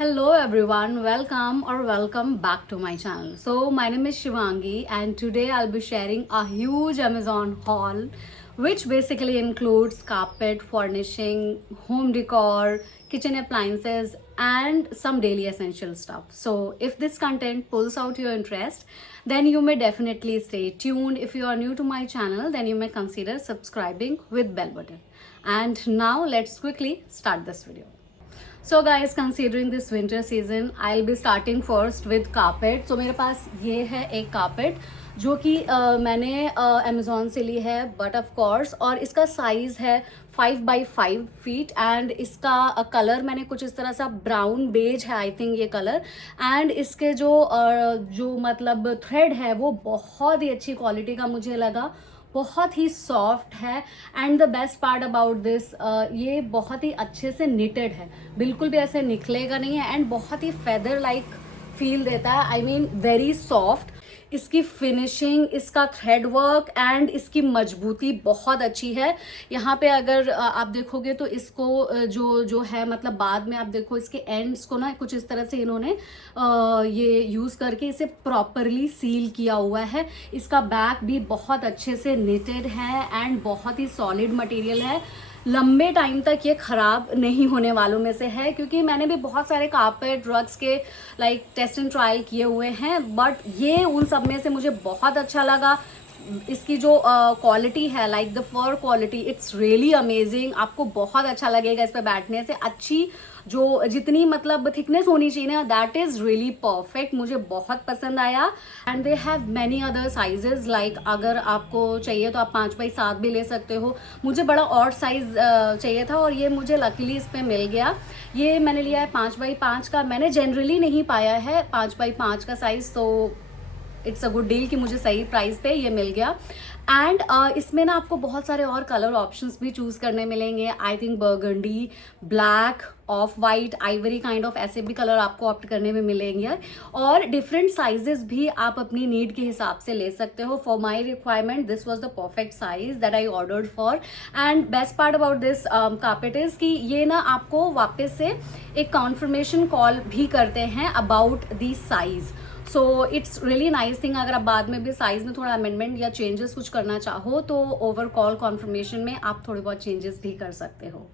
Hello everyone, welcome back to my channel. So my name is Shivangi and today I'll be sharing a huge Amazon haul which basically includes carpet, furnishing, home decor, kitchen appliances and some daily essential stuff. So if this content pulls out your interest, then you may definitely stay tuned. If you are new to my channel, then you may consider subscribing with bell button. And now let's quickly start this video. So guys considering this winter season I will be starting first with carpet. सो मेरे पास ये है एक carpet जो कि मैंने Amazon से ली है बट ऑफ कोर्स, और इसका साइज़ है 5x5 फीट एंड इसका कलर मैंने कुछ इस तरह सा ब्राउन बेज है आई थिंक ये कलर. एंड इसके जो मतलब थ्रेड है वो बहुत ही अच्छी क्वालिटी का मुझे लगा, बहुत ही सॉफ्ट है. And the best part about this, ये बहुत ही अच्छे से निटेड है, बिल्कुल भी ऐसे निकलेगा नहीं है एंड बहुत ही फेदर लाइक फील देता है. I mean very soft. इसकी फिनिशिंग, इसका थ्रेड वर्क एंड इसकी मजबूती बहुत अच्छी है. यहाँ पे अगर आप देखोगे तो इसको जो है मतलब बाद में आप देखो इसके एंड्स को ना कुछ इस तरह से इन्होंने ये यूज़ करके इसे प्रॉपरली सील किया हुआ है. इसका बैक भी बहुत अच्छे से निटेड है एंड बहुत ही सॉलिड मटेरियल है. लंबे टाइम तक ये ख़राब नहीं होने वालों में से है, क्योंकि मैंने भी बहुत सारे कारपेट रग्स के लाइक टेस्ट एंड ट्रायल किए हुए हैं बट ये उन सब में से मुझे बहुत अच्छा लगा. इसकी जो क्वालिटी है like the fur quality, it's really amazing. आपको बहुत अच्छा लगेगा इस पर बैठने से. अच्छी जो जितनी मतलब थिकनेस होनी चाहिए ना, दैट इज़ रियली परफेक्ट. मुझे बहुत पसंद आया. And they have many other sizes like अगर आपको चाहिए तो आप 5x7 भी ले सकते हो. मुझे बड़ा और साइज चाहिए था और ये मुझे लकीली इस पर मिल गया. ये मैंने लिया है 5x5 का. मैंने जनरली नहीं पाया है 5x5 का साइज़, तो इट्स अ गुड डील कि मुझे सही प्राइस पे ये मिल गया. एंड इसमें ना आपको बहुत सारे और कलर ऑप्शंस भी चूज़ करने मिलेंगे. I think burgundy, black, of white, Ivory kind of ऐसे भी कलर आपको ऑप्ट करने में मिलेंगे. और डिफरेंट साइजेस भी आप अपनी नीड के हिसाब से ले सकते हो. For my requirement this was the perfect size that I ordered for. And best part about this carpet is कि ये ना आपको वापस से एक कॉन्फर्मेशन कॉल भी करते हैं about the size. So it's really nice thing. अगर आप बाद में भी साइज में थोड़ा अमेंडमेंट या चेंजेस कुछ करना चाहो तो ओवर कॉल कॉन्फर्मेशन में आप थोड़े बहुत चेंजेस भी कर सकते हो.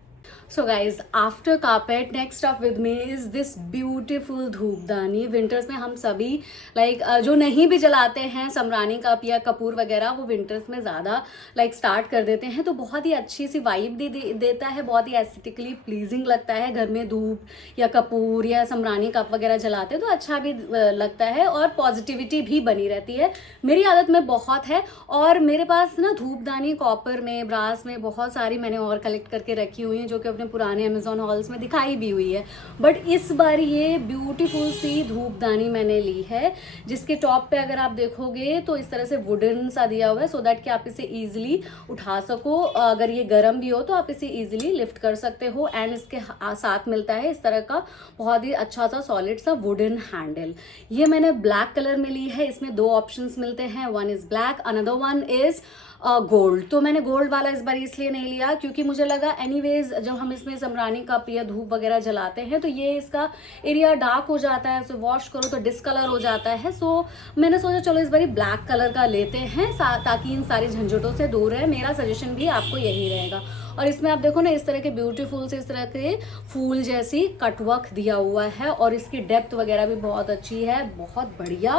So guys, after carpet, next up with me is this beautiful धूपदानी. विंटर्स में हम सभी लाइक जो नहीं भी जलाते हैं समरानी कप या कपूर वगैरह, वो विंटर्स में ज़्यादा लाइक स्टार्ट कर देते हैं, तो बहुत ही अच्छी सी वाइब देता है, बहुत ही एस्थेटिकली प्लीजिंग लगता है. घर में धूप या कपूर या समरानी कप वगैरह जलाते हैं तो अच्छा भी लगता है और पॉजिटिविटी भी बनी रहती है. मेरी आदत में बहुत है और मेरे पास ना धूपदानी कॉपर में, ब्रास में बहुत सारी मैंने और कलेक्ट करके रखी हुई हैं जो कि अपने पुराने अमेजोन हॉल्स में दिखाई भी हुई है. बट इस बार ये ब्यूटीफुल सी धूपदानी मैंने ली है जिसके टॉप पे अगर आप देखोगे तो इस तरह से वुडन सा दिया हुआ है सो दैट कि आप इसे ईजिली उठा सको. अगर ये गर्म भी हो तो आप इसे ईजिली लिफ्ट कर सकते हो. एंड इसके साथ मिलता है इस तरह का बहुत ही अच्छा सा सॉलिड सा वुडन हैंडल. ये मैंने ब्लैक कलर में ली है. इसमें दो ऑप्शंस मिलते हैं, one is black, another one is gold. तो मैंने गोल्ड वाला इस बार इसलिए नहीं लिया क्योंकि मुझे लगा एनीवेज जब हम इसमें समरानी कप या धूप वगैरह जलाते हैं तो ये इसका एरिया डार्क हो जाता है, सो वॉश करो तो डिसकलर हो जाता है. सो मैंने सोचा चलो इस बार ब्लैक कलर का लेते हैं ताकि इन सारी झंझटों से दूर रहे. मेरा सजेशन भी आपको यही रहेगा. और इसमें आप देखो ना इस तरह के ब्यूटीफुल से इस तरह के फूल जैसी कटवर्क दिया हुआ है और इसकी डेप्थ वगैरह भी बहुत अच्छी है. बहुत बढ़िया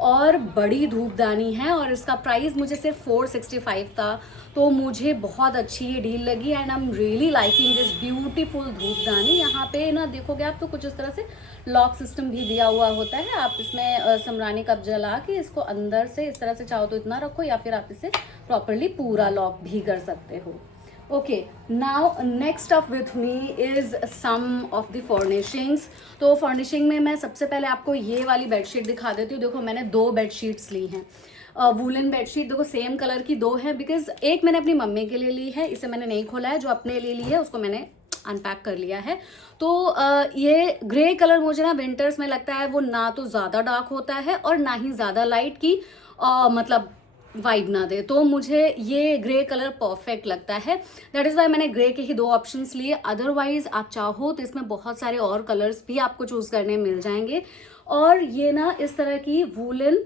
और बड़ी धूपदानी है और इसका प्राइस मुझे सिर्फ 465 था, तो मुझे बहुत अच्छी ये डील लगी. And I am really liking this beautiful धूपदानी. यहाँ पे ना देखोगे आप तो कुछ इस तरह से लॉक सिस्टम भी दिया हुआ होता है. आप इसमें समरानी कप जला के इसको अंदर से इस तरह से चाहो तो इतना रखो या फिर आप इसे प्रॉपरली पूरा लॉक भी कर सकते हो. Okay, now next up with me is some of the furnishings. तो फर्निशिंग में मैं सबसे पहले आपको ये वाली बेडशीट दिखा देती हूँ. देखो मैंने 2 बेडशीट्स ली हैं. वुलन बेडशीट देखो सेम कलर की 2 हैं बिकॉज एक मैंने अपनी मम्मी के लिए ली है, इसे मैंने नहीं खोला है. जो अपने लिए ली है उसको मैंने अनपैक कर लिया है. तो ये ग्रे कलर मुझे ना विंटर्स में लगता है वो ना तो ज़्यादा डार्क होता है और ना ही ज़्यादा लाइट की मतलब वाइब ना दे, तो मुझे ये ग्रे कलर परफेक्ट लगता है। दैट इज़ वाई मैंने ग्रे के ही 2 ऑप्शंस लिए। अदरवाइज आप चाहो तो इसमें बहुत सारे और कलर्स भी आपको चूज करने मिल जाएंगे। और ये ना इस तरह की वूलन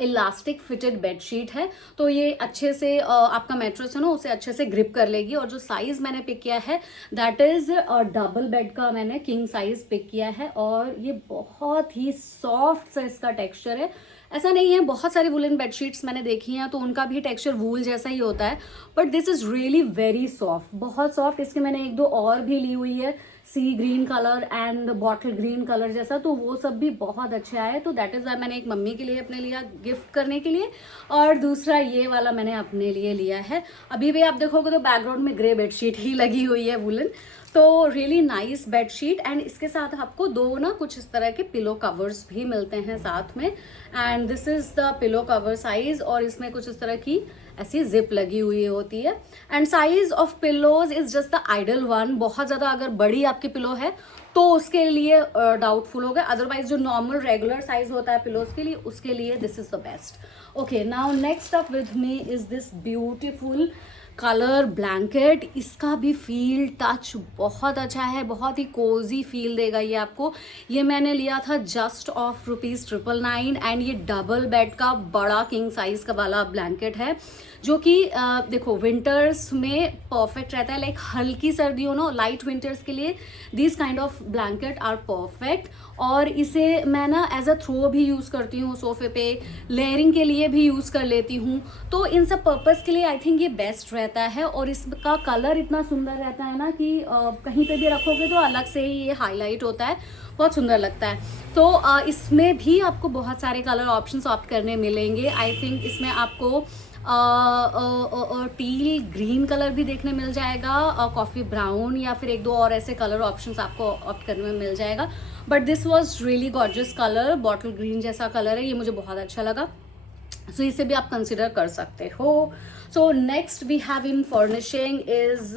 इलास्टिक फिटेड बेडशीट है, तो ये अच्छे से आपका मैट्रेस है ना उसे अच्छे से ग्रिप कर लेगी। और जो साइज मैंने पिक किया है दैट इज डबल बेड का, मैंने किंग साइज पिक किया है। और ये बहुत ही सॉफ्ट सा इसका टेक्सचर है। ऐसा नहीं है, बहुत सारी वुलन बेडशीट्स मैंने देखी हैं तो उनका भी टेक्सचर वूल जैसा ही होता है, but this is really very soft, बहुत सॉफ्ट। इसके मैंने 1-2 और भी ली हुई है, sea green colour and bottle green colour जैसा, तो वो सब भी बहुत अच्छे आए। तो दैट इज वाई मैंने एक मम्मी के लिए अपने लिया गिफ्ट करने के लिए, और दूसरा ये वाला मैंने अपने लिए लिया है। अभी भी आप देखोगे तो बैकग्राउंड में ग्रे बेडशीट ही लगी हुई है वुलन। तो रियली नाइस बेडशीट। एंड इसके साथ आपको 2 ना कुछ इस तरह के पिलो कवर्स भी मिलते हैं साथ में। And this is the pillow cover size, और इसमें कुछ इस तरह की ऐसी जिप लगी हुई होती है। And size of pillows is just the ideal one. बहुत ज़्यादा अगर बड़ी आपकी पिलो है तो उसके लिए डाउटफुल हो गया, अदरवाइज जो नॉर्मल रेगुलर साइज होता है पिलोज के लिए उसके लिए this is the best. Okay, now next up with me is this beautiful colour blanket. इसका भी फील टच बहुत अच्छा है, बहुत ही कोजी फील देगा ये आपको। ये मैंने लिया था जस्ट ऑफ ₹999 एंड ये डबल बेड का बड़ा किंग साइज का वाला ब्लैंकेट है, जो कि देखो विंटर्स में परफेक्ट रहता है। लाइक हल्की सर्दी हो ना, लाइट विंटर्स के लिए this kind of blanket are perfect. और इसे मैं ना एज अ थ्रो भी यूज़ करती हूँ सोफे पे, लेयरिंग के लिए भी यूज़ कर लेती हूँ। तो इन सब पर्पज़ के लिए आई थिंक ये बेस्ट रहता है। और इसका कलर इतना सुंदर रहता है ना कि कहीं पे भी रखोगे तो अलग से ही ये हाईलाइट होता है, बहुत सुंदर लगता है। तो इसमें भी आपको बहुत सारे कलर ऑप्शंस ऑप्ट करने मिलेंगे। आई थिंक इसमें आपको टील ग्रीन कलर भी देखने मिल जाएगा, कॉफ़ी ब्राउन, या फिर 1-2 और ऐसे कलर ऑप्शंस आपको ऑप्ट करने में मिल जाएगा। But this was really gorgeous colour, bottle green जैसा कलर है, ये मुझे बहुत अच्छा लगा। सो इसे भी आप कंसिडर कर सकते हो। So next we have in furnishing is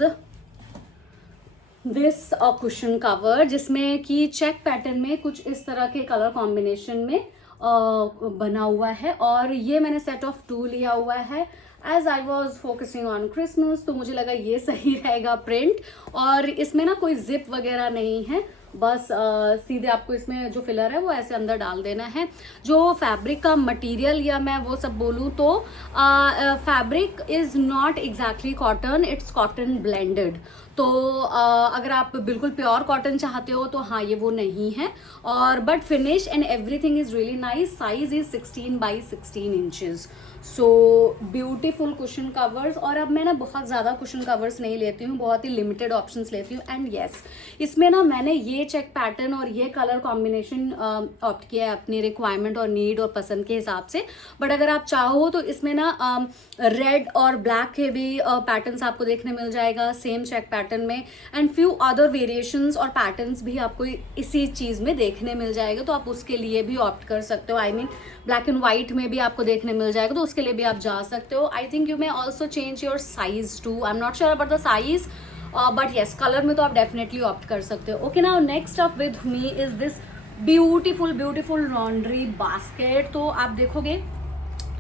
this cushion cover, जिसमें कि चेक पैटर्न में कुछ इस तरह के कलर कॉम्बिनेशन में बना हुआ है। और ये मैंने सेट ऑफ 2 लिया हुआ है। As I was focusing on Christmas तो मुझे लगा ये सही रहेगा प्रिंट। और इसमें ना कोई जिप वगैरह नहीं है, बस सीधे आपको इसमें जो फिलर है वो ऐसे अंदर डाल देना है। जो फैब्रिक का मटेरियल या मैं वो सब बोलूँ तो fabric is not exactly cotton, it's cotton blended. तो अगर आप बिल्कुल प्योर कॉटन चाहते हो तो हाँ ये वो नहीं है। और but finish and everything is really nice. Size is 16 by 16 inches. So beautiful cushion covers. और अब मैं ना बहुत ज़्यादा कुशन कवर्स नहीं लेती हूँ, बहुत ही लिमिटेड ऑप्शंस लेती हूँ। एंड येस, इसमें ना मैंने ये चेक पैटर्न और ये कलर कॉम्बिनेशन ऑप्ट किया है अपनी रिक्वायरमेंट और नीड और पसंद के हिसाब से। बट अगर आप चाहो तो इसमें ना रेड और ब्लैक के भी पैटर्न्स आपको देखने मिल जाएगा सेम चेक पैटर्न में। एंड फ्यू अदर वेरिएशंस और पैटर्न्स भी आपको इसी चीज़ में देखने मिल जाएगा, तो आप उसके लिए भी ऑप्ट कर सकते हो। I mean black and white में भी आपको देखने मिल जाएगा, तो उसके लिए भी आप जा सकते हो। I think you may also change your size too, I am not sure about the size, but yes colour में तो आप डेफिनेटली ऑप्ट कर सकते हो। Okay, now next up with me is this beautiful beautiful laundry basket. तो आप देखोगे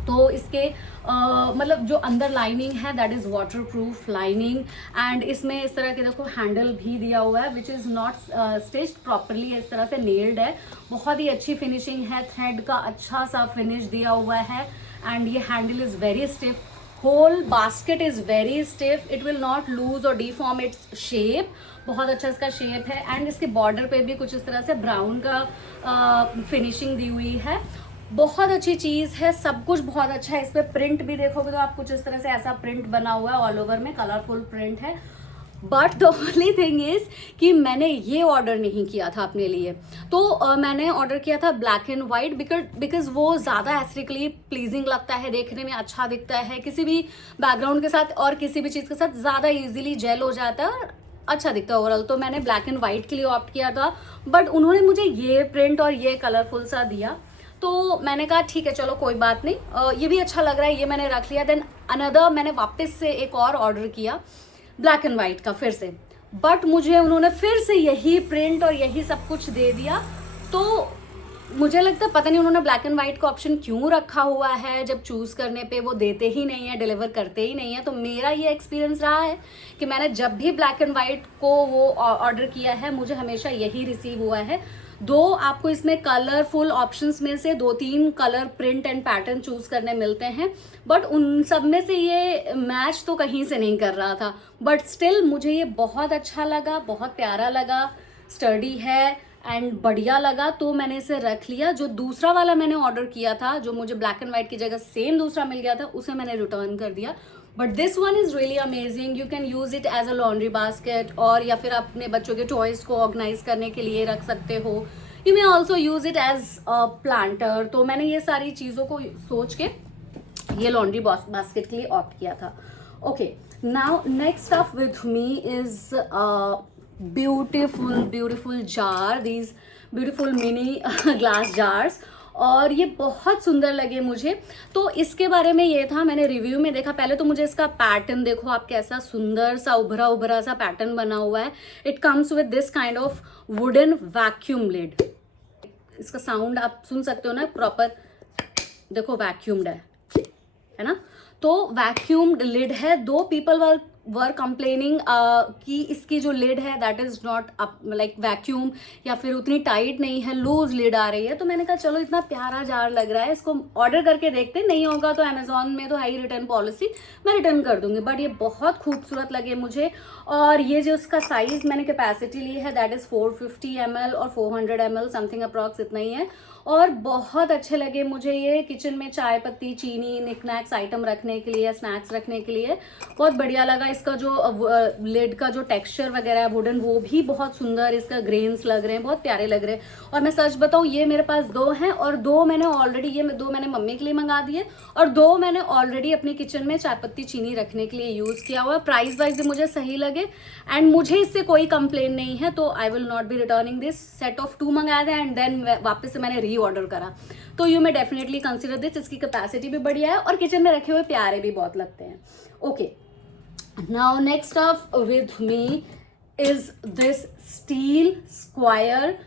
तो इसके मतलब जो अंदर लाइनिंग है that is water proof lining. And इसमें इस तरह के देखो हैंडल भी दिया हुआ है which is not stitched properly, इस तरह से नेल्ड है। बहुत ही अच्छी फिनिशिंग है, थ्रेड का अच्छा सा फिनिश दिया हुआ है। एंड ये handle is very stiff, whole basket is very stiff, it will not lose और डिफॉर्म इट्स शेप। बहुत अच्छा इसका शेप है। एंड इसके बॉर्डर पे भी कुछ इस तरह से ब्राउन का फिनिशिंग दी हुई है। बहुत अच्छी चीज़ है, सब कुछ बहुत अच्छा है। इस पर प्रिंट भी देखोगे तो आप कुछ इस तरह से ऐसा प्रिंट बना हुआ है, ऑल ओवर में कलरफुल प्रिंट है। But the only thing is कि मैंने ये ऑर्डर नहीं किया था अपने लिए, तो मैंने ऑर्डर किया था ब्लैक एंड वाइट बिकॉज वो ज़्यादा एस्थेटिकली प्लीजिंग लगता है, देखने में अच्छा दिखता है, किसी भी बैकग्राउंड के साथ और किसी भी चीज़ के साथ ज़्यादा ईजिली जेल हो जाता है और अच्छा दिखता है ओवरऑल। तो मैंने ब्लैक एंड वाइट के लिए ऑप्ट किया था, बट उन्होंने मुझे ये प्रिंट और ये कलरफुल सा दिया, तो मैंने कहा ठीक है चलो कोई बात नहीं, ये भी अच्छा लग रहा है, ये मैंने रख लिया। देन अनदर मैंने वापस से एक और ऑर्डर किया ब्लैक एंड वाइट का फिर से, बट मुझे उन्होंने फिर से यही प्रिंट और यही सब कुछ दे दिया। तो मुझे लगता है पता नहीं उन्होंने ब्लैक एंड वाइट का ऑप्शन क्यों रखा हुआ है, जब चूज़ करने पे वो देते ही नहीं है, डिलीवर करते ही नहीं है। तो मेरा ये एक्सपीरियंस रहा है कि मैंने जब भी ब्लैक एंड वाइट को वो ऑर्डर किया है, मुझे हमेशा यही रिसीव हुआ है। दो आपको इसमें कलरफुल ऑप्शंस में से 2-3 colour print and pattern choose करने मिलते हैं, बट उन सब में से ये मैच तो कहीं से नहीं कर रहा था। बट स्टिल मुझे ये बहुत अच्छा लगा, बहुत प्यारा लगा, स्टर्डी है एंड बढ़िया लगा, तो मैंने इसे रख लिया। जो दूसरा वाला मैंने ऑर्डर किया था, जो मुझे ब्लैक एंड वाइट की जगह सेम दूसरा मिल गया था, उसे मैंने रिटर्न कर दिया। But this one is really amazing, you can use it as a laundry basket, और या फिर अपने बच्चों के टॉयज को ऑर्गेनाइज करने के लिए रख सकते हो। You may also use it as a planter. तो मैंने ये सारी चीज़ों को सोच के ये लॉन्ड्री बास्केट के लिए ऑप्ट किया था। Okay, now next up with me is beautiful jar, these beautiful mini glass jars, और ये बहुत सुंदर लगे मुझे। तो इसके बारे में ये था, मैंने रिव्यू में देखा। पहले तो मुझे इसका पैटर्न देखो आप, कैसा सुंदर सा उभरा सा पैटर्न बना हुआ है। It comes with this kind of wooden vacuum lid. इसका साउंड आप सुन सकते हो ना, प्रॉपर देखो वैक्यूम्ड है ना। तो वैक्यूम्ड लिड है। दो पीपल वर कंप्लेनिंग कि इसकी जो लिड है that is not like vacuum, या फिर उतनी टाइट नहीं है, लूज लिड आ रही है। तो मैंने कहा चलो इतना प्यारा जार लग रहा है, इसको ऑर्डर करके देखते, नहीं होगा तो अमेजोन में तो हाई रिटर्न पॉलिसी, मैं रिटर्न कर दूंगी। बट ये बहुत खूबसूरत लगे मुझे। और ये जो इसका साइज मैंने कैपेसिटी ली है दैट इज 450 ml और 400 ml समथिंग अप्रॉक्स, इतना ही है। और बहुत अच्छे लगे मुझे ये, किचन में चाय पत्ती, चीनी, निकनैक्स आइटम रखने के लिए, स्नैक्स रखने के लिए बहुत बढ़िया लगा। इसका जो लिड का जो टेक्सचर वगैरह है वुडन, वो भी बहुत सुंदर, इसका ग्रेन्स लग रहे हैं, बहुत प्यारे लग रहे हैं। और मैं सच बताऊं, ये मेरे पास 2 हैं, और 2 मैंने ऑलरेडी, ये 2 मैंने मम्मी के लिए मंगा दिए, और 2 मैंने ऑलरेडी अपनी किचन में चाय पत्ती, चीनी रखने के लिए यूज किया हुआ। प्राइस वाइज भी मुझे सही लगे एंड मुझे इससे कोई कंप्लेन नहीं है। तो I will not be returning this. Set of 2 मंगाए थे एंड देन वापस से मैंने ऑर्डर करा। तो you may definitely consider this. इसकी कैपेसिटी भी बढ़िया है और किचन में रखे हुए प्यारे भी बहुत लगते हैं। Okay, now next up with me is this steel square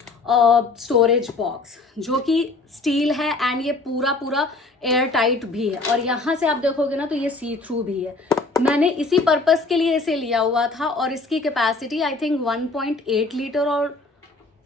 storage box, जो कि स्टील है एंड ये पूरा एयर टाइट भी है। और यहाँ से आप देखोगे ना तो ये सी थ्रू भी है। मैंने इसी पर्पस के लिए इसे लिया हुआ था, और इसकी कैपेसिटी आई थिंक 1.8 लीटर और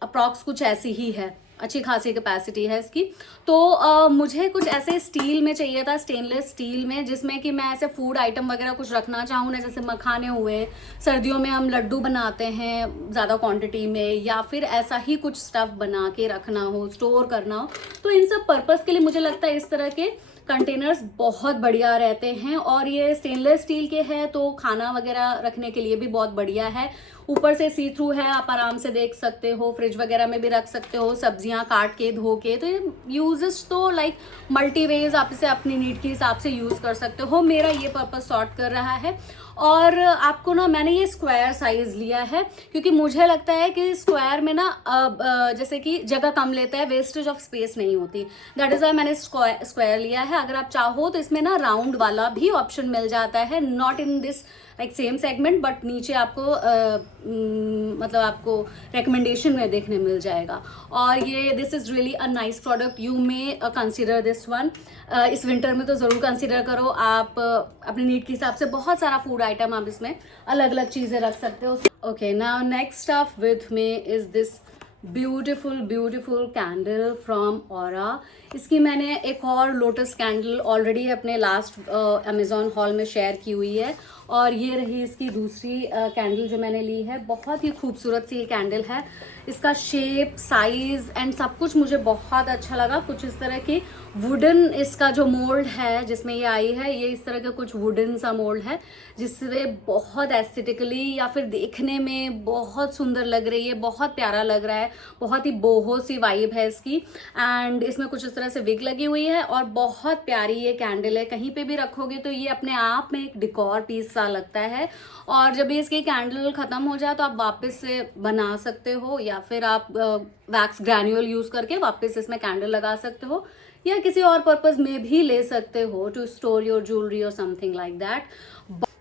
अप्रॉक्स कुछ ऐसी ही है, अच्छी खासी कैपेसिटी है इसकी। तो मुझे कुछ ऐसे स्टील में चाहिए था, स्टेनलेस स्टील में, जिसमें कि मैं ऐसे फूड आइटम वगैरह कुछ रखना चाहूँ ना, जैसे मखाने हुए, सर्दियों में हम लड्डू बनाते हैं ज़्यादा क्वांटिटी में, या फिर ऐसा ही कुछ स्टफ बना के रखना हो, स्टोर करना हो। तो इन सब पर्पस के लिए मुझे लगता है इस तरह के कंटेनर्स बहुत बढ़िया रहते हैं। और ये स्टेनलेस स्टील के हैं तो खाना वगैरह रखने के लिए भी बहुत बढ़िया है। ऊपर से सी थ्रू है, आप आराम से देख सकते हो, फ्रिज वगैरह में भी रख सकते हो, सब्जियां काट के धो के। तो ये यूजेस तो लाइक मल्टी वेज, आप इसे अपनी नीड के हिसाब से यूज कर सकते हो। मेरा ये पर्पस सॉर्ट कर रहा है। और आपको ना, मैंने ये स्क्वायर साइज लिया है क्योंकि मुझे लगता है कि स्क्वायर में ना जैसे कि जगह कम लेता है, वेस्टेज ऑफ स्पेस नहीं होती। दैट इज वाई मैंने स्क्वायर लिया है। अगर आप चाहो तो इसमें ना राउंड वाला भी ऑप्शन मिल जाता है, not in this like same segment, but नीचे आपको मतलब आपको रिकमेंडेशन में देखने मिल जाएगा। और ये this is really a nice product, you may consider this one. इस विंटर में तो ज़रूर कंसिडर करो। आप अपनी नीड के हिसाब से बहुत सारा फूड आइटम आप इसमें अलग अलग चीज़ें रख सकते हो। Okay, now next up with me is this beautiful candle from aura. इसकी मैंने एक और लोटस कैंडल ऑलरेडी अपने लास्ट अमेजोन हॉल में शेयर की हुई है, और ये रही इसकी दूसरी कैंडल जो मैंने ली है। बहुत ही खूबसूरत सी ये कैंडल है। इसका शेप, साइज एंड सब कुछ मुझे बहुत अच्छा लगा। कुछ इस तरह की वुडन, इसका जो मोल्ड है जिसमें ये आई है, ये इस तरह का कुछ वुडन सा मोल्ड है, जिससे बहुत एस्थेटिकली या फिर देखने में बहुत सुंदर लग रही है, बहुत प्यारा लग रहा है। बहुत ही बोहो सी वाइब है इसकी। एंड इसमें कुछ इस तरह से विग लगी हुई है, और बहुत प्यारी ये कैंडल है। कहीं पे भी रखोगे तो ये अपने आप में एक डिकोर पीस सा लगता है। और जब इसकी कैंडल खत्म हो जाए तो आप वापस से बना सकते हो, या फिर आप वैक्स ग्रैन्यूल यूज करके वापस इसमें कैंडल लगा सकते हो, या किसी और पर्पस में भी ले सकते हो, टू स्टोर योर ज्वेलरी और समथिंग लाइक दैट।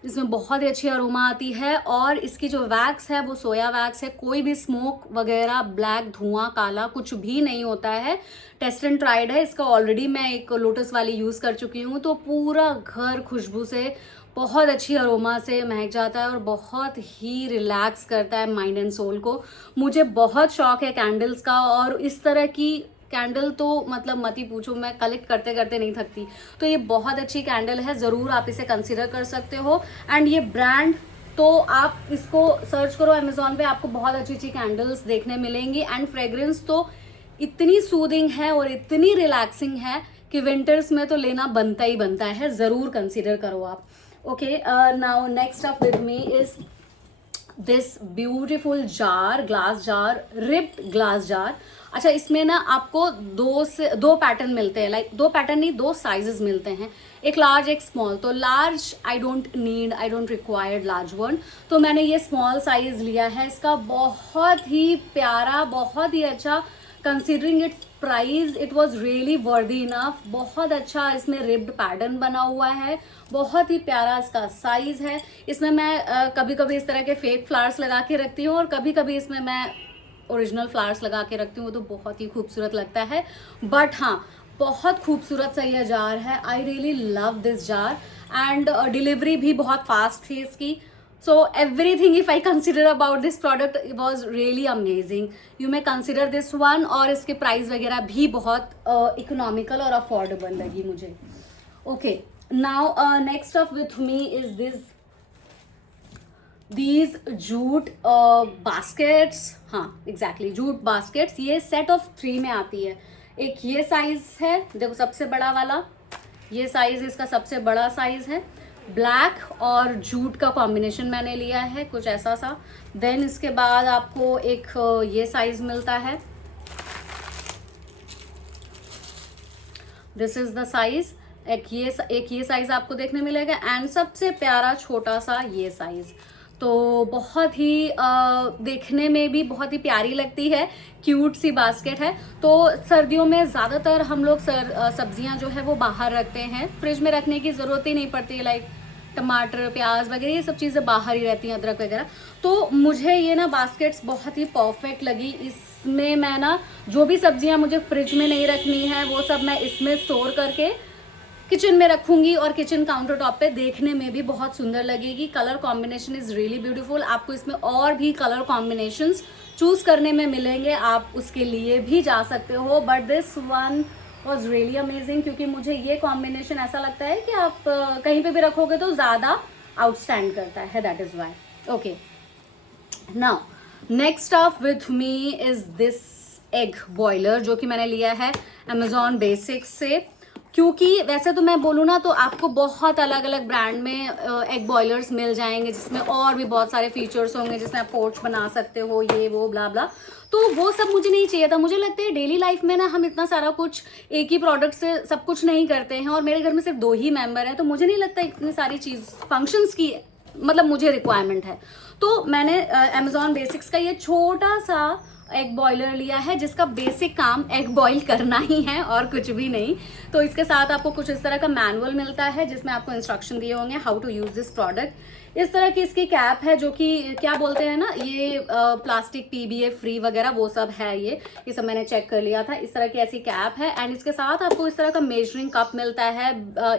इसमें बहुत ही अच्छी अरोमा आती है और इसकी जो वैक्स है वो सोया वैक्स है, कोई भी स्मोक वगैरह, ब्लैक धुआं काला कुछ भी नहीं होता है। टेस्ट एंड ट्राइड है इसका, ऑलरेडी मैं एक लोटस वाली यूज़ कर चुकी हूँ, तो पूरा घर खुशबू से, बहुत अच्छी अरोमा से महक जाता है और बहुत ही रिलैक्स करता है माइंड एंड सोल को। मुझे बहुत शौक है कैंडल्स का और इस तरह की कैंडल तो मतलब मत ही पूछो, मैं कलेक्ट करते करते नहीं थकती। तो ये बहुत अच्छी कैंडल है, ज़रूर आप इसे कंसिडर कर सकते हो। एंड ये ब्रांड तो आप इसको सर्च करो अमेजोन पे, आपको बहुत अच्छी अच्छी कैंडल्स देखने मिलेंगी। एंड फ्रेग्रेंस तो इतनी सूदिंग है और इतनी रिलैक्सिंग है कि विंटर्स में तो लेना बनता ही बनता है, ज़रूर कंसिडर करो आप। Okay, now next up with me is this beautiful jar, glass jar, ripped glass jar. अच्छा, इसमें ना आपको दो पैटर्न मिलते हैं, लाइक दो पैटर्न नहीं, दो साइजेस मिलते हैं, एक लार्ज एक स्मॉल। तो large I don't required large one, तो मैंने ये स्मॉल साइज लिया है। इसका बहुत ही प्यारा, बहुत ही अच्छा, considering it's price it was really worthy enough. बहुत अच्छा इसमें रिब्ड पैटर्न बना हुआ है, बहुत ही प्यारा इसका साइज है। इसमें मैं कभी कभी इस तरह के फेक फ्लावर्स लगा के रखती हूँ और कभी कभी इसमें मैं ओरिजिनल फ्लावर्स लगा के रखती हूँ, तो बहुत ही खूबसूरत लगता है। बट हाँ, बहुत खूबसूरत सा यह जार है, I really love this jar. And delivery भी बहुत फास्ट थी इसकी। So everything if I consider about this product it was really amazing. You may consider this one, और इसके प्राइस वगैरह भी बहुत इकोनॉमिकल और अफोर्डेबल लगी मुझे। Okay, now next up with me is these jute baskets. हाँ एग्जैक्टली, जूट बास्केट्स। ये सेट ऑफ 3 में आती है। एक ये साइज है, देखो सबसे बड़ा वाला, ये साइज इसका सबसे बड़ा साइज है। ब्लैक और जूट का कॉम्बिनेशन मैंने लिया है, कुछ ऐसा सा। देन इसके बाद आपको एक ये साइज मिलता है, दिस इज द साइज। एक ये साइज आपको देखने मिलेगा एंड सबसे प्यारा छोटा सा ये साइज। तो बहुत ही देखने में भी बहुत ही प्यारी लगती है, क्यूट सी बास्केट है। तो सर्दियों में ज़्यादातर हम लोग सब्जियां जो है वो बाहर रखते हैं, फ्रिज में रखने की ज़रूरत ही नहीं पड़ती है, लाइक टमाटर प्याज वगैरह ये सब चीज़ें बाहर ही रहती हैं, अदरक वगैरह। तो मुझे ये ना बास्केट्स बहुत ही परफेक्ट लगी। इसमें मैं ना जो भी सब्जियां मुझे फ्रिज में नहीं रखनी है वो सब मैं इसमें स्टोर करके किचन में रखूंगी और किचन काउंटर टॉप पे देखने में भी बहुत सुंदर लगेगी। Colour combination is really beautiful. आपको इसमें और भी कलर कॉम्बिनेशंस चूज करने में मिलेंगे, आप उसके लिए भी जा सकते हो। But this one was really amazing, क्योंकि मुझे ये कॉम्बिनेशन ऐसा लगता है कि आप कहीं पे भी रखोगे तो ज़्यादा आउटस्टैंड करता है, that is why. Okay, now next of with me is this egg boiler, जो कि मैंने लिया है अमेजॉन बेसिक्स से। क्योंकि वैसे तो मैं बोलूँ ना तो आपको बहुत अलग अलग ब्रांड में एग बॉयलर्स मिल जाएंगे, जिसमें और भी बहुत सारे फीचर्स होंगे, जिसमें आप पोर्च बना सकते हो, ये वो ब्ला ब्ला। तो वो सब मुझे नहीं चाहिए था। मुझे लगता है डेली लाइफ में ना हम इतना सारा कुछ एक ही प्रोडक्ट से सब कुछ नहीं करते हैं, और मेरे घर में सिर्फ 2 ही मेंबर हैं, तो मुझे नहीं लगता इतनी सारी चीज़ फंक्शंस की मतलब मुझे रिक्वायरमेंट है। तो मैंने अमेजॉन बेसिक्स का ये छोटा सा एग बॉयलर लिया है, जिसका बेसिक काम एग बॉईल करना ही है और कुछ भी नहीं। तो इसके साथ आपको कुछ इस तरह का मैनुअल मिलता है, जिसमें आपको इंस्ट्रक्शन दिए होंगे how to use this product. इस तरह की इसकी कैप है, जो कि क्या बोलते हैं ना, ये प्लास्टिक PBA फ्री वगैरह वो सब है, ये सब मैंने चेक कर लिया था। इस तरह की ऐसी कैप है एंड इसके साथ आपको इस तरह का मेजरिंग कप मिलता है।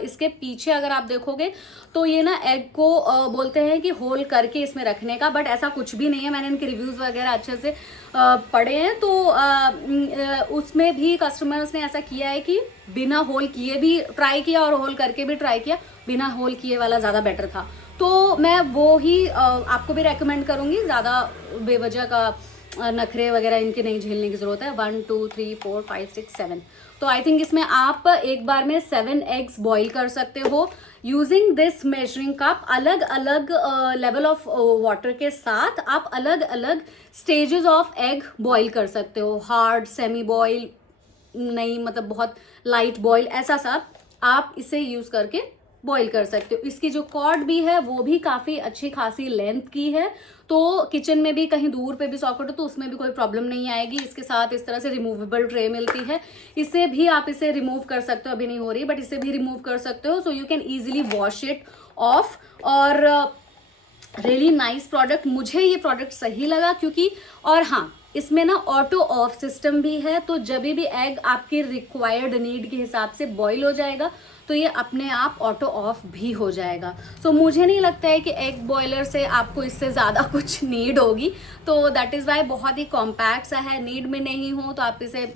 इसके पीछे अगर आप देखोगे तो ये ना एग को बोलते हैं कि होल करके इसमें रखने का, बट ऐसा कुछ भी नहीं है। मैंने इनके रिव्यूज़ वगैरह अच्छे से पढ़े हैं, तो उसमें भी कस्टमर्स ने ऐसा किया है कि बिना होल किए भी ट्राई किया और होल करके भी ट्राई किया, बिना होल किए वाला ज़्यादा बेटर था। तो मैं वो ही आपको भी रेकमेंड करूँगी। ज़्यादा बेवजह का नखरे वगैरह इनके नहीं झेलने की ज़रूरत है। 1 2 3 4 5 6 7, तो आई थिंक इसमें आप एक बार में 7 एग्स बॉईल कर सकते हो यूजिंग दिस मेजरिंग कप। अलग अलग लेवल ऑफ वाटर के साथ आप अलग अलग स्टेजेस ऑफ एग बॉईल कर सकते हो, हार्ड, सेमी बॉईल नहीं, मतलब बहुत लाइट बॉईल, ऐसा सब आप इसे यूज़ करके बॉईल कर सकते हो। इसकी जो कॉर्ड भी है वो भी काफ़ी अच्छी खासी लेंथ की है, तो किचन में भी कहीं दूर पे भी सॉकेट हो तो उसमें भी कोई प्रॉब्लम नहीं आएगी। इसके साथ इस तरह से रिमूवेबल ट्रे मिलती है, इससे भी आप इसे रिमूव कर सकते हो, अभी नहीं हो रही बट इसे भी रिमूव कर सकते हो, so you can easily wash it of. और रियली नाइस प्रोडक्ट, मुझे ये प्रोडक्ट सही लगा क्योंकि, और हाँ इसमें ना ऑटो ऑफ सिस्टम भी है, तो जब भी एग आपके रिक्वायर्ड नीड के हिसाब से बॉईल हो जाएगा तो ये अपने आप ऑटो ऑफ भी हो जाएगा। सो मुझे नहीं लगता है कि एग बॉयलर से आपको इससे ज़्यादा कुछ नीड होगी, तो दैट इज़ वाई बहुत ही कॉम्पैक्ट सा है। नीड में नहीं हो तो आप इसे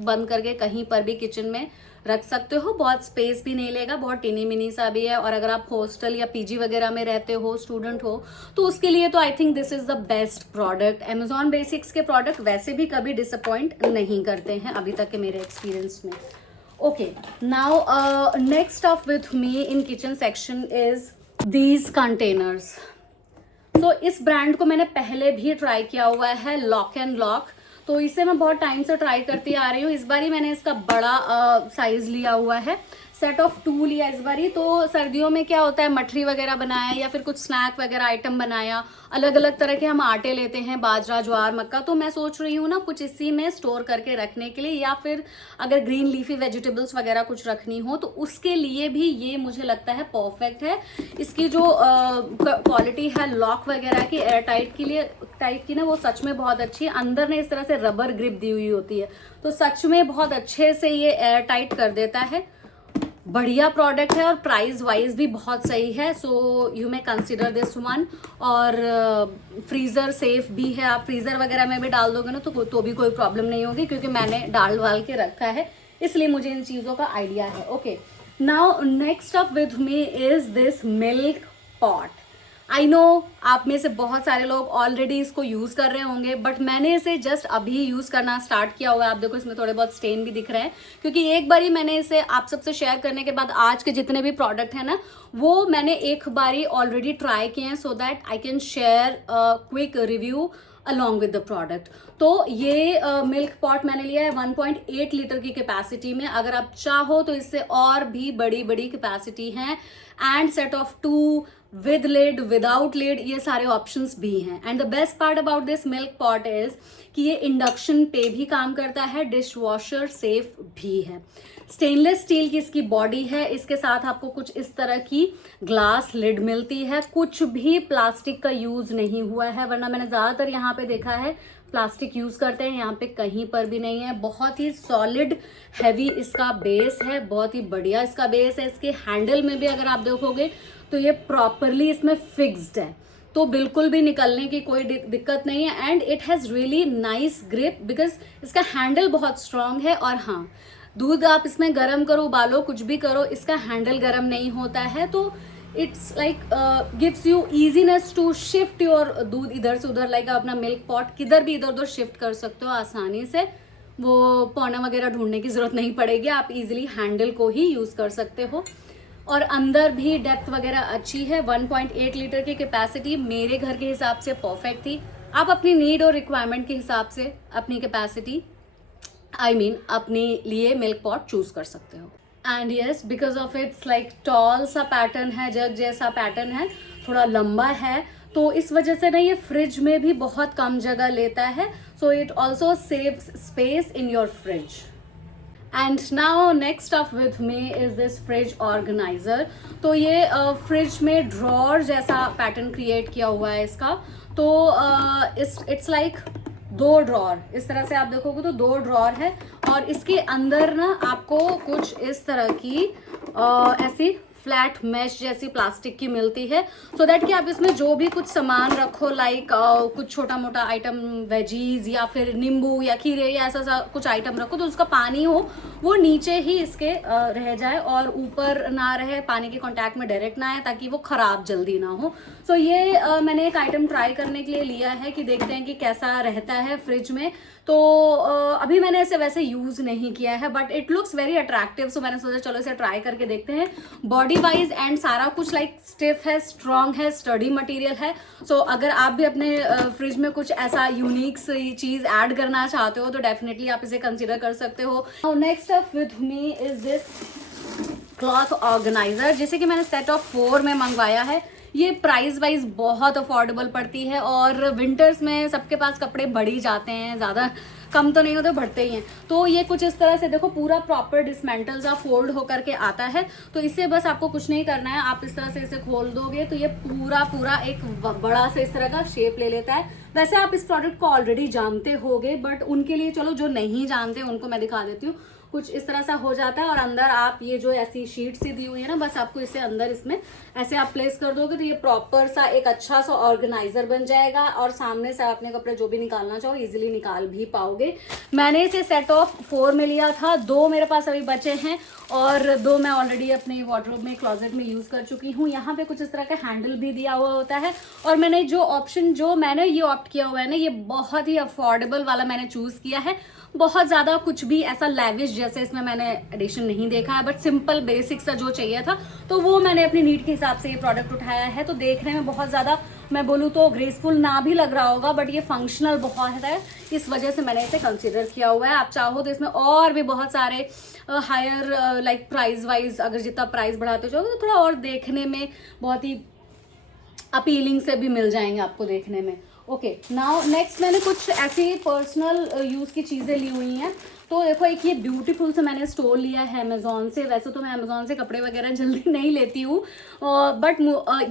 बंद करके कहीं पर भी किचन में रख सकते हो, बहुत स्पेस भी नहीं लेगा, बहुत टिनी मिनी सा भी है। और अगर आप हॉस्टल या पीजी वगैरह में रहते हो, स्टूडेंट हो, तो उसके लिए तो I think this is the best product. Amazon basics के प्रोडक्ट वैसे भी कभी डिसअपॉइंट नहीं करते हैं अभी तक के मेरे एक्सपीरियंस में। Okay, now next up with me in kitchen section is these containers. तो इस ब्रांड को मैंने पहले भी ट्राई किया हुआ है, लॉक एंड लॉक, तो इसे मैं बहुत टाइम से ट्राई करती आ रही हूँ। इस बारी मैंने इसका बड़ा साइज लिया हुआ है, सेट ऑफ 2 लिया इस बारी। तो सर्दियों में क्या होता है, मठरी वगैरह बनाया या फिर कुछ स्नैक वगैरह आइटम बनाया, अलग अलग तरह के हम आटे लेते हैं, बाजरा, ज्वार, मक्का, तो मैं सोच रही हूँ ना कुछ इसी में स्टोर करके रखने के लिए, या फिर अगर ग्रीन लीफी वेजिटेबल्स वगैरह कुछ रखनी हो तो उसके लिए भी ये मुझे लगता है परफेक्ट है। इसकी जो क्वालिटी है लॉक वगैरह की, एयर टाइट के लिए टाइप की ना, वो सच में बहुत अच्छी है। अंदर ने इस तरह से रबर ग्रिप दी हुई होती है, तो सच में बहुत अच्छे से ये एयर टाइट कर देता है। बढ़िया प्रोडक्ट है और प्राइस वाइज भी बहुत सही है, so you may consider this one. और फ्रीज़र सेफ भी है, आप फ्रीज़र वगैरह में भी डाल दोगे ना तो भी कोई प्रॉब्लम नहीं होगी, क्योंकि मैंने डाल वाल के रखा है, इसलिए मुझे इन चीज़ों का आइडिया है। Okay, now next up with me is this milk pot. I know आप में से बहुत सारे लोग ऑलरेडी इसको यूज़ कर रहे होंगे, बट मैंने इसे जस्ट अभी यूज़ करना स्टार्ट किया हुआ है। आप देखो इसमें थोड़े बहुत स्टेन भी दिख रहे हैं, क्योंकि एक बारी मैंने इसे आप सबसे शेयर करने के बाद आज के जितने भी प्रोडक्ट हैं ना, वो मैंने एक बारी ऑलरेडी ट्राई किए हैं, so that I can share quick review along with the product. तो ये मिल्क पॉट मैंने लिया है 1.8 लीटर की कैपेसिटी में। अगर आप चाहो तो इससे और भी बड़ी बड़ी कैपेसिटी हैं, and set of 2 with lid, without lid, ये सारे ऑप्शंस भी हैं। And the best part about this milk pot is कि ये इंडक्शन पे भी काम करता है, डिश वॉशर सेफ भी है। स्टेनलेस स्टील की इसकी बॉडी है, इसके साथ आपको कुछ इस तरह की ग्लास लिड मिलती है। कुछ भी प्लास्टिक का यूज नहीं हुआ है, वरना मैंने ज्यादातर यहाँ पे देखा है प्लास्टिक यूज करते हैं, यहाँ पे कहीं पर भी नहीं है। बहुत ही सॉलिड हैवी इसका बेस है, बहुत ही बढ़िया इसका बेस है। इसके हैंडल में भी अगर आप देखोगे तो ये प्रॉपरली इसमें फिक्स्ड है, तो बिल्कुल भी निकलने की कोई दिक्कत नहीं है। And it has really nice grip, because इसका हैंडल बहुत स्ट्रांग है। और हाँ, दूध आप इसमें गर्म करो, उबालो, कुछ भी करो, इसका हैंडल गर्म नहीं होता है, तो it's like gives you easiness to shift your दूध इधर से उधर। लाइक अपना मिल्क पॉट किधर भी इधर उधर शिफ्ट कर सकते हो आसानी से, वो पौना वगैरह ढूंढने की जरूरत नहीं पड़ेगी, आप इजीली हैंडल को ही यूज़ कर सकते हो। और अंदर भी डेप्थ वगैरह अच्छी है। 1.8 लीटर की कैपेसिटी मेरे घर के हिसाब से परफेक्ट थी। आप अपनी नीड और रिक्वायरमेंट के हिसाब से अपनी कैपेसिटी अपने लिए मिल्क पॉट चूज कर सकते हो। And yes, because of its like tall सा पैटर्न है, जग जैसा पैटर्न है, थोड़ा लंबा है, तो इस वजह से ना ये फ्रिज में भी बहुत कम जगह लेता है, so it also saves space in your fridge. And now next up with me is this fridge organiser. तो ये फ्रिज में ड्रॉर जैसा पैटर्न क्रिएट किया हुआ है इसका। तो इट्स लाइक 2 ड्रॉर, इस तरह से आप देखोगे तो 2 ड्रॉर है, और इसके अंदर ना आपको कुछ इस तरह की ऐसी फ्लैट मैश जैसी प्लास्टिक की मिलती है, सो दैट कि आप इसमें जो भी कुछ सामान रखो, लाइक कुछ छोटा मोटा आइटम, वेजीज या फिर नींबू या खीरे या ऐसा सा कुछ आइटम रखो, तो उसका पानी हो वो नीचे ही इसके रह जाए और ऊपर ना रहे, पानी के कांटेक्ट में डायरेक्ट ना आए, ताकि वो खराब जल्दी ना हो। सो ये मैंने एक आइटम ट्राई करने के लिए लिया है कि देखते हैं कि कैसा रहता है फ्रिज में। तो अभी मैंने इसे वैसे यूज नहीं किया है, but it looks very attractive, so मैंने सोचा चलो इसे ट्राई करके देखते हैं। बॉडी वाइज एंड सारा कुछ लाइक स्टिफ है, स्ट्रॉन्ग है, स्टडी मटेरियल है। सो अगर आप भी अपने फ्रिज में कुछ ऐसा यूनिक सी चीज ऐड करना चाहते हो तो डेफिनेटली आप इसे कंसिडर कर सकते हो। Next up with me is this cloth organiser, जैसे कि मैंने सेट ऑफ 4 में मंगवाया है। ये प्राइस वाइज बहुत अफोर्डेबल पड़ती है और विंटर्स में सबके पास कपड़े बढ़ ही जाते हैं, ज़्यादा कम तो नहीं होते, बढ़ते ही हैं। तो ये कुछ इस तरह से देखो पूरा प्रॉपर डिसमेंटल सा फोल्ड होकर के आता है। तो इससे बस आपको कुछ नहीं करना है, आप इस तरह से इसे खोल दोगे तो ये पूरा एक बड़ा से इस तरह का शेप ले लेता है। वैसे आप इस प्रोडक्ट को ऑलरेडी जानते होगे, बट उनके लिए चलो जो नहीं जानते उनको मैं दिखा देती हूँ। कुछ इस तरह सा हो जाता है और अंदर आप ये जो ऐसी शीट सी दी हुई है ना, बस आपको इसे अंदर इसमें ऐसे आप प्लेस कर दोगे तो ये प्रॉपर सा एक अच्छा सा ऑर्गेनाइजर बन जाएगा और सामने से अपने कपड़े जो भी निकालना चाहो इजीली निकाल भी पाओगे। मैंने इसे सेट ऑफ 4 में लिया था, 2 मेरे पास अभी बचे हैं और 2 मैं ऑलरेडी अपने वार्डरोब में, क्लोजेट में यूज कर चुकी हूँ। यहाँ पे कुछ इस तरह का हैंडल भी दिया हुआ होता है और मैंने जो ऑप्शन जो मैंने ये ऑप्ट किया हुआ है ना, ये बहुत ही अफोर्डेबल वाला मैंने चूज किया है। बहुत ज़्यादा कुछ भी ऐसा लैविश जैसे इसमें मैंने एडिशन नहीं देखा है, बट सिंपल बेसिक सा जो चाहिए था तो वो मैंने अपनी नीड के हिसाब से ये प्रोडक्ट उठाया है। तो देखने में बहुत ज़्यादा मैं बोलूँ तो ग्रेसफुल ना भी लग रहा होगा, बट ये फंक्शनल बहुत है, इस वजह से मैंने इसे कंसिडर किया हुआ है। आप चाहो तो इसमें और भी बहुत सारे हायर लाइक प्राइस वाइज, अगर जितना प्राइस बढ़ाते जाओगे तो थोड़ा और देखने में बहुत ही अपीलिंग से भी मिल जाएंगे आपको देखने में। ओके, नाउ नेक्स्ट मैंने कुछ ऐसी पर्सनल यूज़ की चीज़ें ली हुई हैं। तो देखो, एक ये ब्यूटीफुल से मैंने स्टोल लिया है अमेजोन से। वैसे तो मैं अमेजोन से कपड़े वगैरह जल्दी नहीं लेती हूँ, बट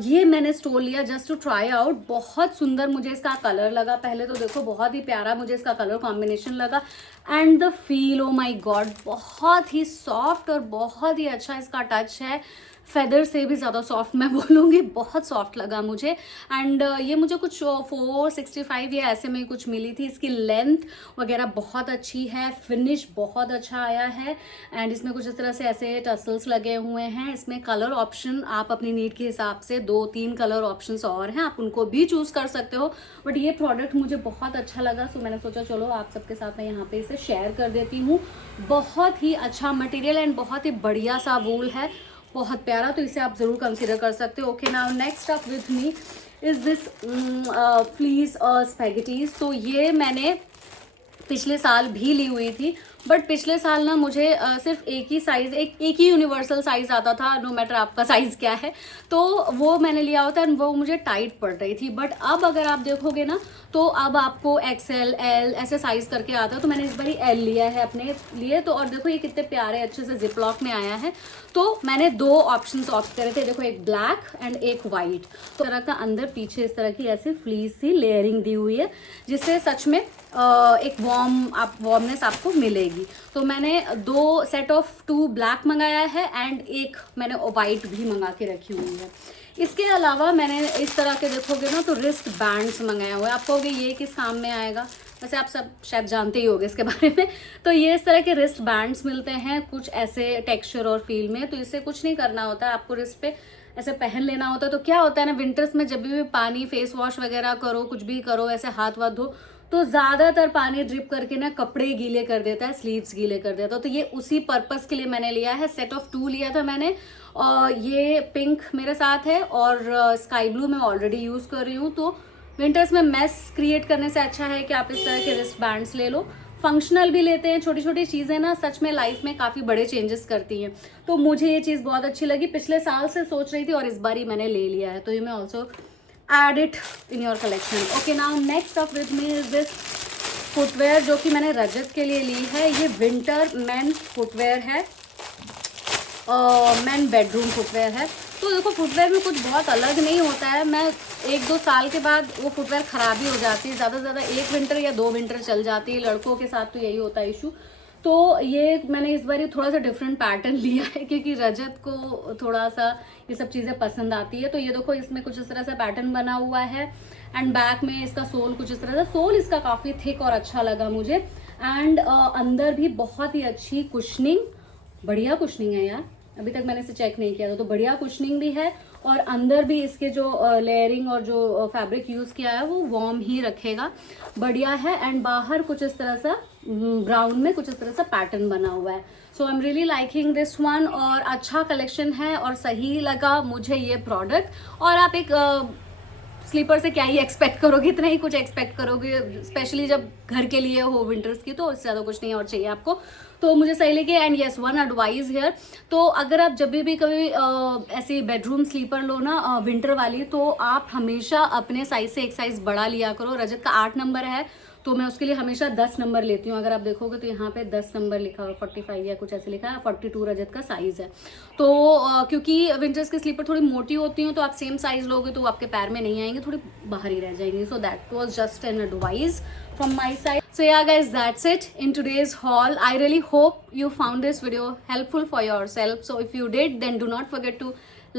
ये मैंने स्टोल लिया जस्ट टू ट्राई आउट। बहुत सुंदर मुझे इसका कलर लगा, पहले तो देखो बहुत ही प्यारा मुझे इसका कलर कॉम्बिनेशन लगा। And the feel, oh my god, बहुत ही सॉफ्ट और बहुत ही अच्छा इसका टच है। फेदर से भी ज़्यादा सॉफ्ट मैं बोलूँगी, बहुत सॉफ्ट लगा मुझे। एंड ये मुझे कुछ 465 या ऐसे में कुछ मिली थी। इसकी लेंथ वगैरह बहुत अच्छी है, फिनिश बहुत अच्छा आया है। एंड इसमें कुछ इस तरह से ऐसे टसल्स लगे हुए हैं। इसमें कलर ऑप्शन आप अपनी नीड के हिसाब से 2-3 कलर ऑप्शंस और हैं, आप उनको भी चूज़ कर सकते हो। बट ये प्रोडक्ट मुझे बहुत अच्छा लगा, सो मैंने सोचा चलो आप सबके साथ मैं यहाँ पे इसे शेयर कर देती हूँ। बहुत ही अच्छा मटेरियल एंड बहुत ही बढ़िया सा वूल है, बहुत प्यारा, तो इसे आप ज़रूर कंसीडर कर सकते हो। Okay, now next up with me is this fleece spaghettis. तो ये मैंने पिछले साल भी ली हुई थी, बट पिछले साल ना मुझे सिर्फ एक ही साइज़, एक ही यूनिवर्सल साइज़ आता था, नो मैटर आपका साइज़ क्या है, तो वो मैंने लिया होता है, वो मुझे टाइट पड़ रही थी। बट अब अगर आप देखोगे ना तो अब आपको XL, L ऐसे साइज़ करके आता है। तो मैंने इस बार L लिया है अपने लिए। तो और देखो ये कितने प्यारे अच्छे से जिप लॉक में आया है। तो मैंने 2 ऑप्शंस ऑप्ट करे थे, देखो एक ब्लैक एंड एक वाइट। तो तरह का अंदर पीछे इस तरह की ऐसी फ्लीस सी लेयरिंग दी हुई है, जिससे सच में एक वार्मनेस आपको मिलेगी। तो मैंने 2 सेट ऑफ 2 ब्लैक मंगाया है एंड एक मैंने वाइट भी मंगा के रखी हुई है। इसके अलावा मैंने इस तरह के देखोगे ना तो रिस्ट बैंड्स मंगाया हुआ है। आप कहोगे ये किस काम में आएगा, वैसे आप सब शायद जानते ही होंगे इसके बारे में। तो ये इस तरह के रिस्ट बैंड्स मिलते हैं कुछ ऐसे टेक्सचर और फील में। तो इससे कुछ नहीं करना होता है, आपको रिस्ट पे ऐसे पहन लेना होता है। तो क्या होता है ना, विंटर्स में जब भी पानी फेस वॉश वगैरह करो, कुछ भी करो, ऐसे हाथ वाथ धो, तो ज़्यादातर पानी ड्रिप करके ना कपड़े गीले कर देता है, स्लीव्स गीले कर देता है। तो ये उसी पर्पस के लिए मैंने लिया है। सेट ऑफ 2 लिया था मैंने, और ये पिंक मेरे साथ है और स्काई ब्लू मैं ऑलरेडी यूज़ कर रही हूँ। तो विंटर्स में मेस क्रिएट करने से अच्छा है कि आप इस तरह के रिस्ट बैंड्स ले लो। फंक्शनल भी लेते हैं, छोटी छोटी चीज़ें ना सच में लाइफ में काफ़ी बड़े चेंजेस करती हैं। तो मुझे ये चीज़ बहुत अच्छी लगी, पिछले साल से सोच रही थी और इस बार ही मैंने ले लिया है। तो ये मैं also add it in your collection. Okay, now next up with me is this footwear, जो कि मैंने रजत के लिए ली है। ये विंटर मैन फुटवेयर है, मैन बेडरूम फुटवेयर है। तो देखो, फुटवेयर में कुछ बहुत अलग नहीं होता है। मैं 1-2 साल के बाद वो फुटवेयर ख़राब ही हो जाती है, ज़्यादा से ज़्यादा 1 विंटर या 2 विंटर चल जाती है। लड़कों के साथ तो यही होता है इशू। तो ये मैंने इस बार थोड़ा सा डिफरेंट पैटर्न लिया है, क्योंकि रजत को थोड़ा सा ये सब चीज़ें पसंद आती है। तो ये देखो, इसमें कुछ इस तरह से पैटर्न बना हुआ है एंड बैक में इसका सोल कुछ इस तरह से, सोल इसका काफ़ी थिक और अच्छा लगा मुझे। एंड अंदर भी बहुत ही अच्छी कुशनिंग, बढ़िया कुशनिंग है यार, अभी तक मैंने इसे चेक नहीं किया था। तो बढ़िया कुशनिंग भी है और अंदर भी इसके जो लेयरिंग और जो फैब्रिक यूज़ किया है वो वार्म ही रखेगा, बढ़िया है। एंड बाहर कुछ इस तरह सा ब्राउन में कुछ इस तरह सा पैटर्न बना हुआ है। So I am really liking this one, और अच्छा कलेक्शन है और सही लगा मुझे ये प्रोडक्ट। और आप एक स्लीपर से क्या ही एक्सपेक्ट करोगे, इतना ही कुछ एक्सपेक्ट करोगे, स्पेशली जब घर के लिए हो विंटर्स की, तो इससे ज़्यादा कुछ नहीं और चाहिए आपको। तो मुझे सही लगे। And yes, one advice here, तो अगर आप जब भी कभी ऐसी बेडरूम स्लीपर लो ना विंटर वाली, तो आप हमेशा अपने साइज से एक साइज बड़ा लिया करो। रजत का 8 नंबर है, तो मैं उसके लिए हमेशा 10 नंबर लेती हूँ। अगर आप देखोगे तो यहाँ पे 10 नंबर लिखा हुआ, 45 या कुछ ऐसे लिखा है, 42 रजत का साइज है। तो क्योंकि विंटर्स की स्लीपर थोड़ी मोटी होती हैं, तो आप सेम साइज लोगे तो वो आपके पैर में नहीं आएंगे, थोड़ी बाहर ही रह जाएंगे। So that was just an advice from my side. So yeah guys, that's it in today's haul. I really hope you found this video helpful for yourself. So if you did, then do not forget to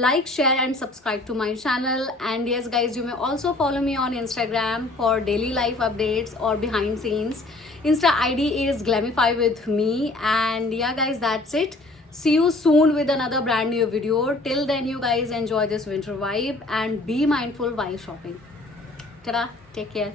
like, share and subscribe to my channel. And yes guys, you may also follow me on Instagram for daily life updates or behind scenes. Insta ID is Glamify with me. And yeah guys, that's it. See you soon with another brand new video. Till then, you guys enjoy this winter vibe and be mindful while shopping. Ta-da, take care.